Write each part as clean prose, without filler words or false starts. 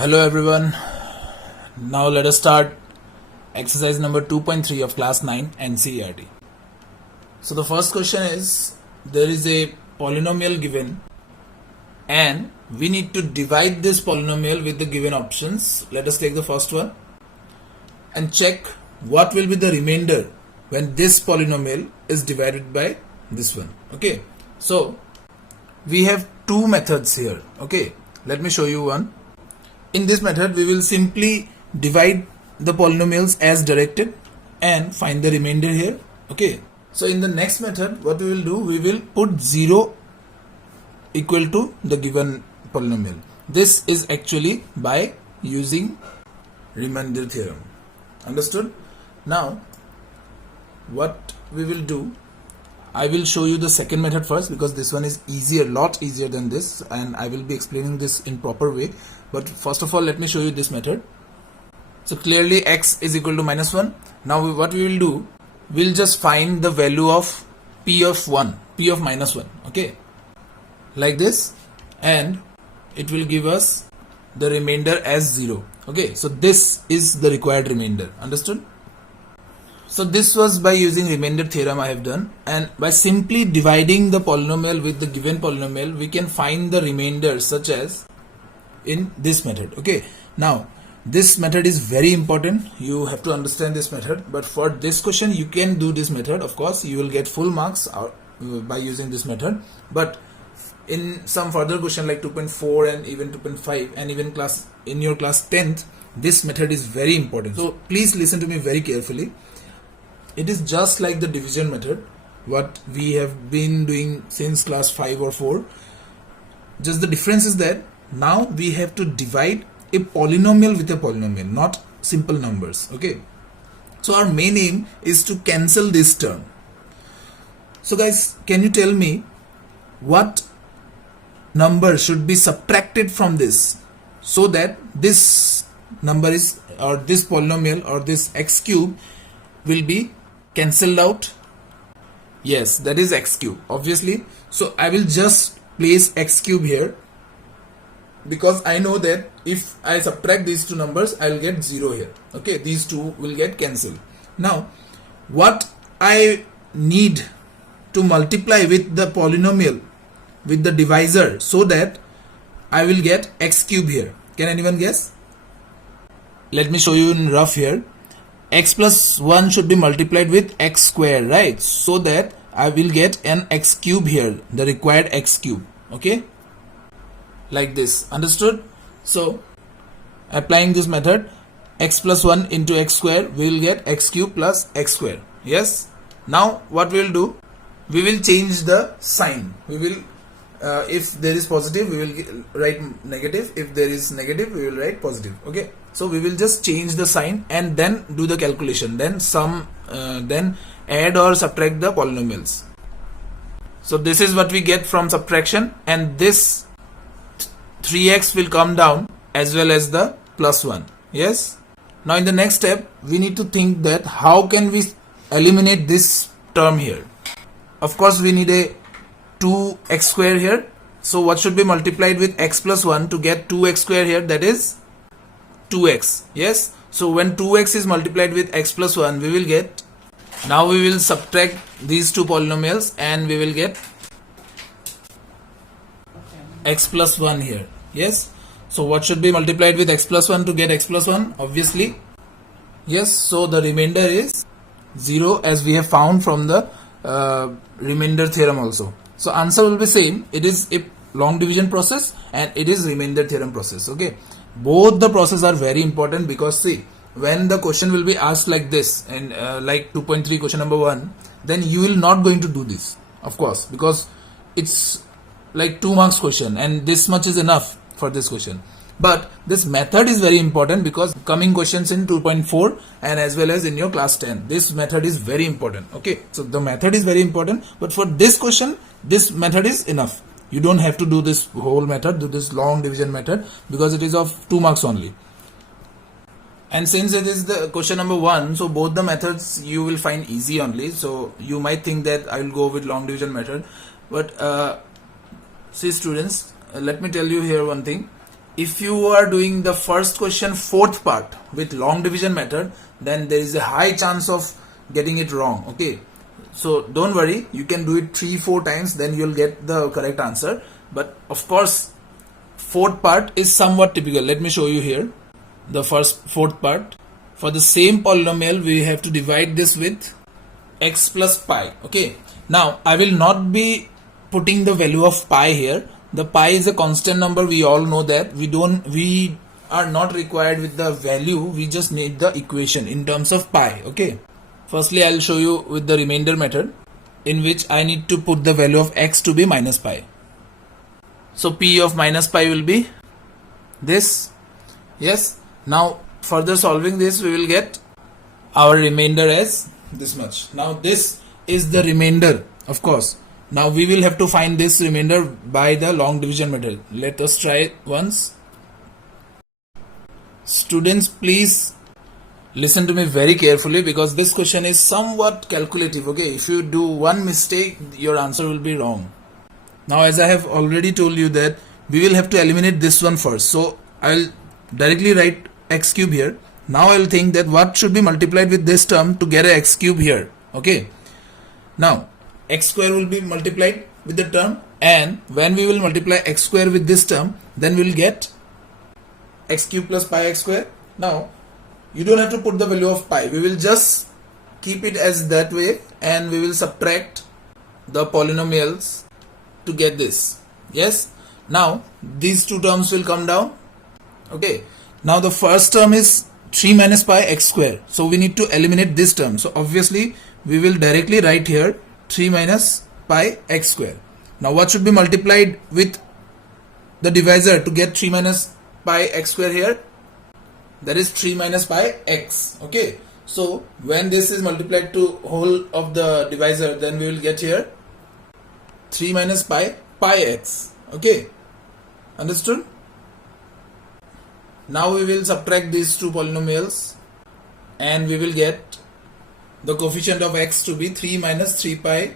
Hello everyone. Now let us start exercise number 2.3 of class 9 NCERT. So the first question is, there is a polynomial given and we need to divide this polynomial with the given options. Let us take the first one and check what will be the remainder when this polynomial is divided by this one. Okay, so we have two methods here. Okay, let me show you one. In this method, we will simply divide the polynomials as directed and find the remainder here. Okay. So in the next method, what we will do, we will put 0 equal to the given polynomial. This is actually by using remainder theorem. Understood? Now, what we will do, I will show you the second method first because this one is easier, lot easier than this, and I will be explaining this in proper way. But first of all, let me show you this method. So clearly x is equal to minus 1. Now what we will do, we'll just find the value of p of minus 1. Okay, like this, and it will give us the remainder as 0. Okay, so this is the required remainder. Understood? So this was by using remainder theorem I have done, and by simply dividing the polynomial with the given polynomial, we can find the remainder such as in this method. Okay, now this method is very important. You have to understand this method, but for this question you can do this method. Of course, you will get full marks by using this method, but in some further question like 2.4 and even 2.5 and even in your class 10th, this method is very important. So please listen to me very carefully. It is just like the division method, what we have been doing since class 5 or 4. Just the difference is that now we have to divide a polynomial with a polynomial, not simple numbers. Okay, so our main aim is to cancel this term. So guys, can you tell me what number should be subtracted from this so that this number is, or this polynomial or this x cube will be cancelled out? Yes, that is x cube, obviously. So I will just place x cube here because I know that if I subtract these two numbers, I will get 0 here. Okay, these two will get cancelled. Now what I need to multiply with the polynomial with the divisor so that I will get x cube here. Can anyone guess? Let me show you in rough here. X plus 1 should be multiplied with x square, right? So that I will get an x cube here, the required x cube. Okay, like this. Understood? So applying this method, x plus 1 into x square, we will get x cube plus x square. Yes. Now what we will do, we will change the sign. We will if there is positive, we will write negative. If there is negative, we will write positive. Okay, so we will just change the sign and then do the calculation, then then add or subtract the polynomials. So this is what we get from subtraction, and this 3x will come down as well as the plus 1. Yes. Now in the next step, we need to think that how can we eliminate this term here. Of course, we need a 2x square here. So what should be multiplied with x plus 1 to get 2x square here? That is 2x. Yes. So when 2x is multiplied with x plus 1, we will get, now we will subtract these two polynomials and we will get x plus 1 here. Yes. So what should be multiplied with x plus 1 to get x plus 1? Obviously. Yes. So the remainder is 0, as we have found from the remainder theorem also. So answer will be same. It is a long division process and it is remainder theorem process. Okay, both the process are very important because see, when the question will be asked like this and like 2.3 question number 1, then you will not going to do this, of course, because it's like 2 marks question and this much is enough for this question. But this method is very important because coming questions in 2.4 and as well as in your class 10, this method is very important. Okay, so the method is very important, but for this question, this method is enough. You don't have to do this whole method, do this long division method, because it is of 2 marks only. And since it is the question number 1, so both the methods you will find easy only. So you might think that I will go with long division method, but see students, let me tell you here one thing. if you are doing the first question fourth part with long division method, then there is a high chance of getting it wrong. Okay, so don't worry, you can do it 3-4 times, then you'll get the correct answer. But of course, fourth part is somewhat typical. Let me show you here the fourth part. For the same polynomial, we have to divide this with x plus pi. Okay, now I will not be putting the value of pi here. The pi is a constant number, we all know that. We are not required with the value, we just need the equation in terms of pi. Okay, firstly I'll show you with the remainder method, in which I need to put the value of x to be minus pi. So p of minus pi will be this. Yes, now further solving this, we will get our remainder as this much. Now this is the remainder, of course. Now we will have to find this remainder by the long division method. Let us try it once. Students, please listen to me very carefully, because this question is somewhat calculative. Okay, if you do one mistake, your answer will be wrong. Now, as I have already told you that we will have to eliminate this one first. So I'll directly write x cube here. Now I'll think that what should be multiplied with this term to get a x cube here. Okay, now x square will be multiplied with the term, and when we will multiply x square with this term, then we will get x cube plus pi x square. Now you don't have to put the value of pi, we will just keep it as that way, and we will subtract the polynomials to get this. Yes, now these two terms will come down. Okay, now the first term is 3 minus pi x square, so we need to eliminate this term. So obviously we will directly write here 3 minus pi x square. Now what should be multiplied with the divisor to get 3 minus pi x square here? That is 3 minus pi x. Okay, so when this is multiplied to whole of the divisor, then we will get here 3 minus pi x. Okay, understood? Now we will subtract these two polynomials, and we will get the coefficient of x to be 3 minus 3 pi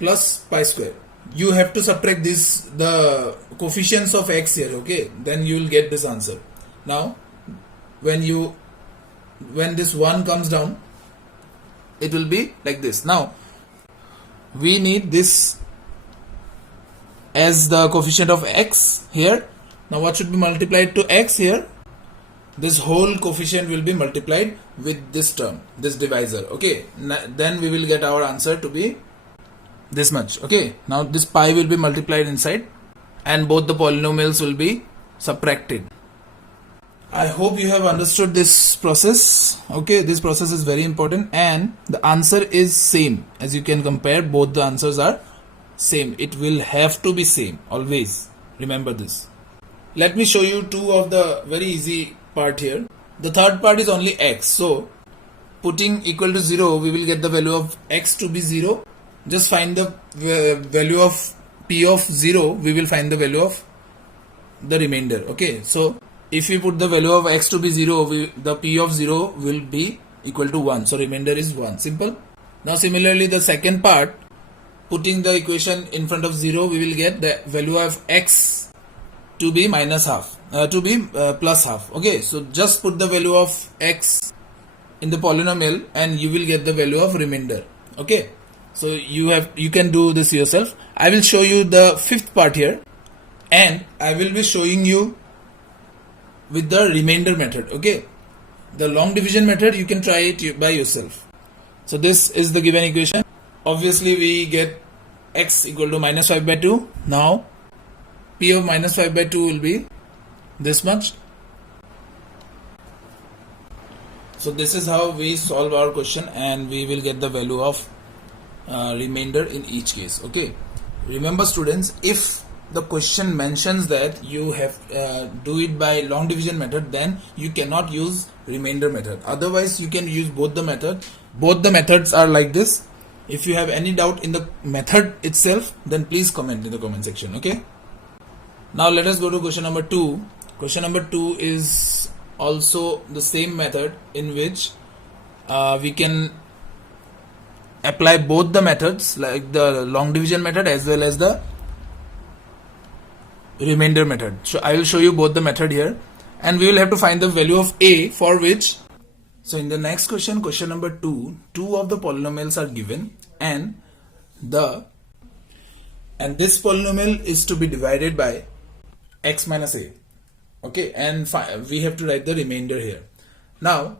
plus pi square. You have to subtract the coefficients of x here. Okay, then you will get this answer. Now when this 1 comes down, it will be like this. Now we need this as the coefficient of x here. Now what should be multiplied to x here? This whole coefficient will be multiplied with this term, this divisor. Okay, then we will get our answer to be this much. Okay, now this pi will be multiplied inside, and both the polynomials will be subtracted. I hope you have understood this process. Okay, this process is very important, and the answer is same. As you can compare, both the answers are same. It will have to be same always. Remember this. Let me show you two of the very easy part here. The third part is only x, so putting equal to 0, we will get the value of x to be 0. Just find the value of p of 0, we will find the value of the remainder. Okay, so if we put the value of x to be 0, the p of 0 will be equal to 1, so remainder is 1. Simple. Now similarly, the second part, putting the equation in front of 0, we will get the value of x to be minus half, to be plus half. Okay, so just put the value of x in the polynomial, and you will get the value of remainder. Okay, so you can do this yourself. I will show you the fifth part here, and I will be showing you with the remainder method. Okay, the long division method, you can try it by yourself. So this is the given equation. Obviously we get x equal to minus 5 by 2. Now p of minus 5 by 2 will be this much. So this is how we solve our question, and we will get the value of remainder in each case. Okay, remember students, if the question mentions that you have do it by long division method, then you cannot use remainder method. Otherwise you can use both the method. Both the methods are like this. If you have any doubt in the method itself, then please comment in the comment section. Okay, now let us go to question number 2. Question number 2 is also the same method, in which we can apply both the methods, like the long division method as well as the remainder method. So I will show you both the method here, and we will have to find the value of a, for which, so in the next question, question number 2, two of the polynomials are given, and this polynomial is to be divided by x minus a. Okay, and we have to write the remainder here. Now,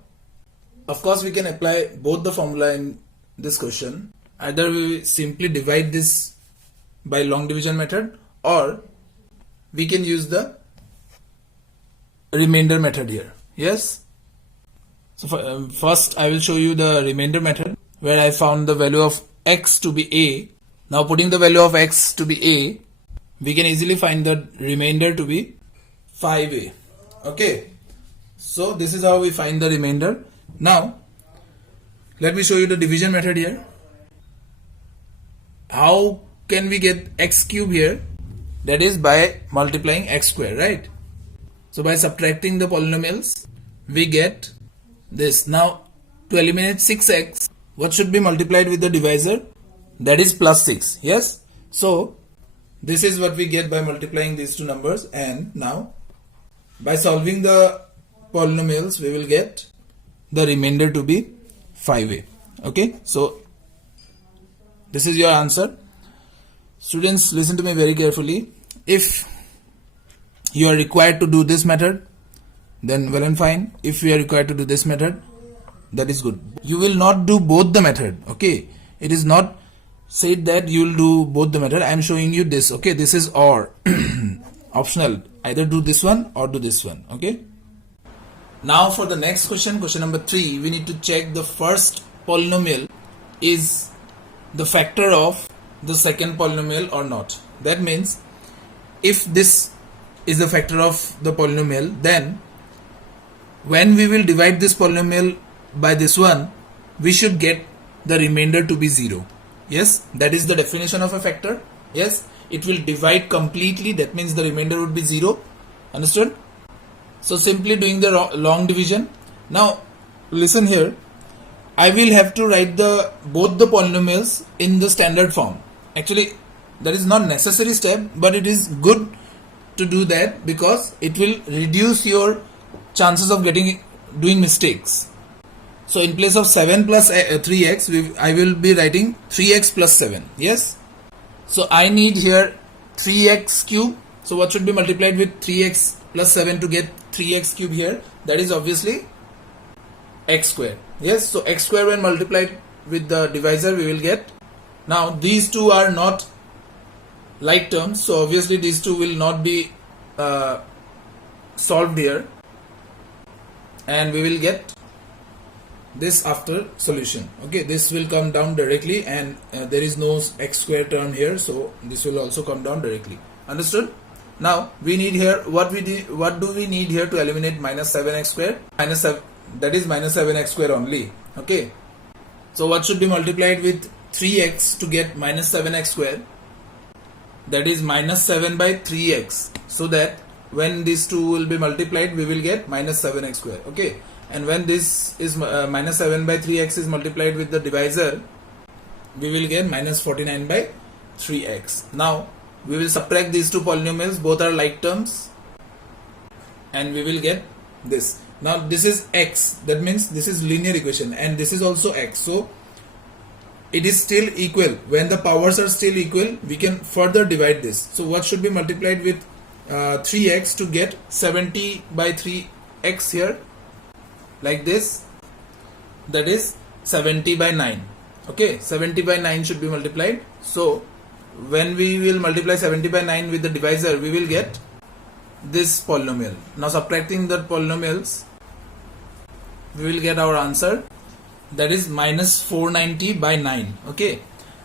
of course, we can apply both the formula in this question. Either we simply divide this by long division method, or we can use the remainder method here. Yes. So first I will show you the remainder method, where I found the value of x to be a. Now putting the value of x to be a, we can easily find the remainder to be 5a. Okay. So this is how we find the remainder. Now let me show you the division method here. How can we get x cube here? That is by multiplying x square, right? So by subtracting the polynomials, we get this. Now to eliminate 6x, what should be multiplied with the divisor? That is plus 6. Yes. So this is what we get by multiplying these two numbers, and now by solving the polynomials, we will get the remainder to be 5a. Okay. So this is your answer. Students, listen to me very carefully. If you are required to do this method, then well and fine. If you are required to do this method, that is good. You will not do both the method. Okay. It is not said that you will do both the method. I am showing you this. Okay. This is or optional. Either do this one or do this one. Okay. Now for the next question, question number 3, we need to check the first polynomial is the factor of the second polynomial or not. That means if this is the factor of the polynomial, then when we will divide this polynomial by this one, we should get the remainder to be 0. Yes, that is the definition of a factor. Yes, it will divide completely. That means the remainder would be 0. Understood? So simply doing the long division. Now listen here. I will have to write both the polynomials in the standard form. Actually, that is not necessary step, but it is good to do that because it will reduce your chances of doing mistakes. So in place of 7 plus 3x, I will be writing 3x plus 7. Yes. So I need here 3x cube. So what should be multiplied with 3x plus 7 to get 3x cube here? That is obviously x square. Yes. So x square when multiplied with the divisor, we will get. Now these two are not like terms, so obviously these two will not be solved here, and we will get this after solution. Okay, this will come down directly, and there is no x square term here, so this will also come down directly. Understood? Now we need here what do we need here to eliminate minus 7x square? That is minus 7x square only. Okay, so what should be multiplied with 3x to get minus 7x square? That is minus 7 by 3x, so that when these two will be multiplied, we will get minus 7x square. Okay, and when this is minus 7 by 3x is multiplied with the divisor, we will get minus 49 by 3x. Now we will subtract these two polynomials, both are like terms, and we will get this. Now this is x, that means this is linear equation, and this is also x, so it is still equal. When the powers are still equal, we can further divide this. So what should be multiplied with 3x to get 70 by 3x here, like this? That is 70 by 9. Okay, 70 by 9 should be multiplied. So when we will multiply 70 by 9 with the divisor, we will get this polynomial. Now subtracting the polynomials, we will get our answer. That is minus 490 by 9. Okay.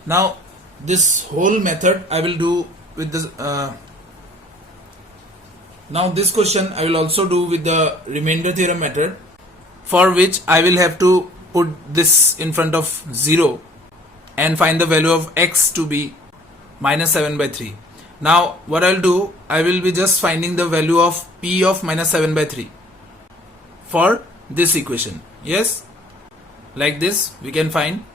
Now this whole method I will do with this. Now this question I will also do with the remainder theorem method, for which I will have to put this in front of 0 and find the value of x to be minus 7 by 3. Now what I will do, I will be just finding the value of p of minus 7 by 3 for this equation. Yes. Like this we can find.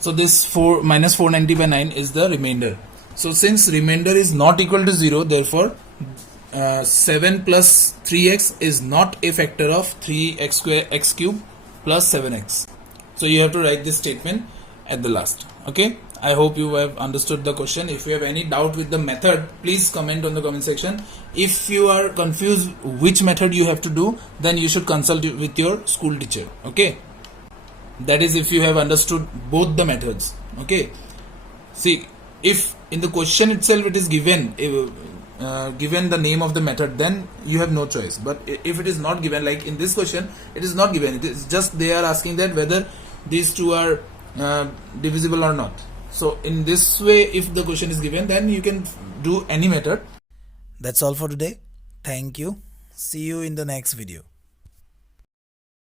So this 4 minus 490 by 9 is the remainder. So since remainder is not equal to 0, therefore 7 plus 3x is not a factor of 3x square x cube plus 7x. So you have to write this statement at the last. Okay, I hope you have understood the question. If you have any doubt with the method, please comment on the comment section. If you are confused which method you have to do, then you should consult with your school teacher. Okay, that is if you have understood both the methods. Okay, see, if in the question itself it is given given the name of the method, then you have no choice. But if it is not given, like in this question it is not given, it is just they are asking that whether these two are divisible or not. So in this way, if the question is given, then you can do any method. That's all for today. Thank you. See you in the next video.